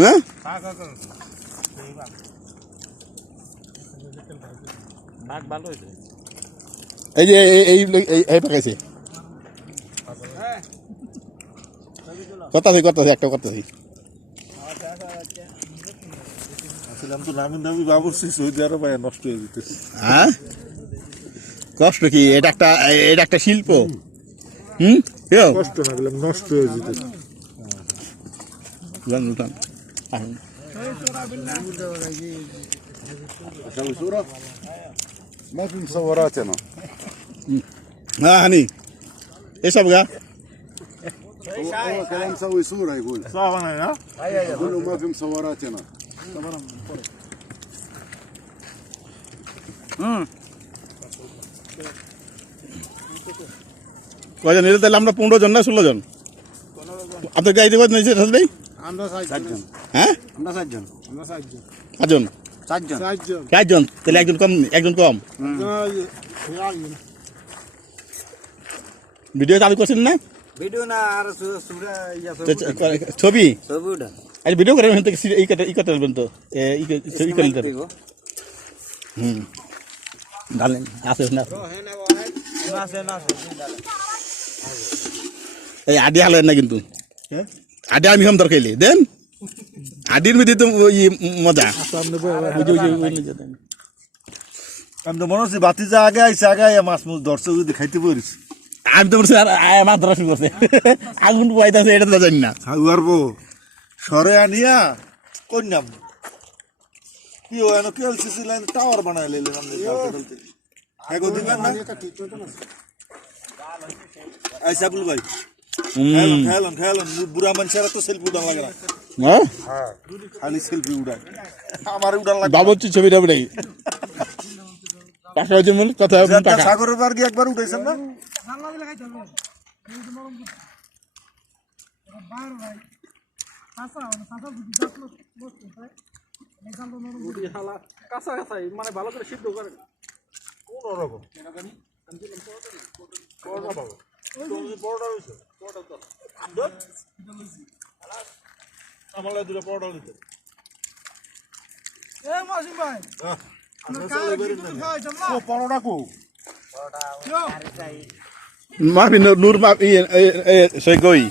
হ্যাঁ এই যে এই পাকাইছে করতেছি একটা করতেছি নামি বাবুর্চি সৌদি আরব নষ্ট হয়ে যেতেছে। হ্যাঁ কষ্ট কি এটা একটা শিল্প কষ্ট না গেলাম নষ্ট হয়ে যেতেছে। ما في مصورات انا هني ايش ابغى؟ هو كلام مسوي صوره يقول صعب انا ها يقول له ما في مصورات هنا কয়জন এলে তাহলে আমরা 15 জন না 16 জন আপনার গাড়িতে কত নিয়েছে রাজ ভাই আমরা 4 জন হ্যাঁ আমরা 4 জন আমরা 4 জন 4 জন 4 জন তাহলে একজন কম ভিডিও চালু করছেন না ভিডিও না আর ছবি ছবিটা আরে ভিডিও করে এই করতে পারবেন তো এই করে ডালেন আছে না এই আডি হালেন না কিন্তু আডি আমি হাম দরকাইলে দেন আডির মধ্যে তো মজা আমি তো মনে হচ্ছে বাতি যা আগে আইসে আগে মাছ মুছ ধরছে যদি খাইতে পারিস আমি তো বলছি মাছ ধরা শুরু করছে আগুন পাইতেছে এটা তো জানি না পারবো সরে আনিয়া কন্যাম কি ও এনো কেএলসিসি লাইন টাওয়ার বানায় লইলেন আপনি এগো দিবেন না আই সাবুল ভাই খেলন বুড়া মানুষেরা তো সেলফি উড়ান লাগে না হ্যাঁ খালি সেলফি উড়ায় আমার উড়ান লাগে বাবুর্চি ছবিটা উড়াই পাশে হচ্ছে মনে কথা টাকা সাগরের পার গিয়ে একবার উঠাইছেন না মানে ভালো করে সিদ্ধ করেন কোন রকম আমার দুটো পরোটা দিতে পরোটা কো মাফি নূর মাফি সই কই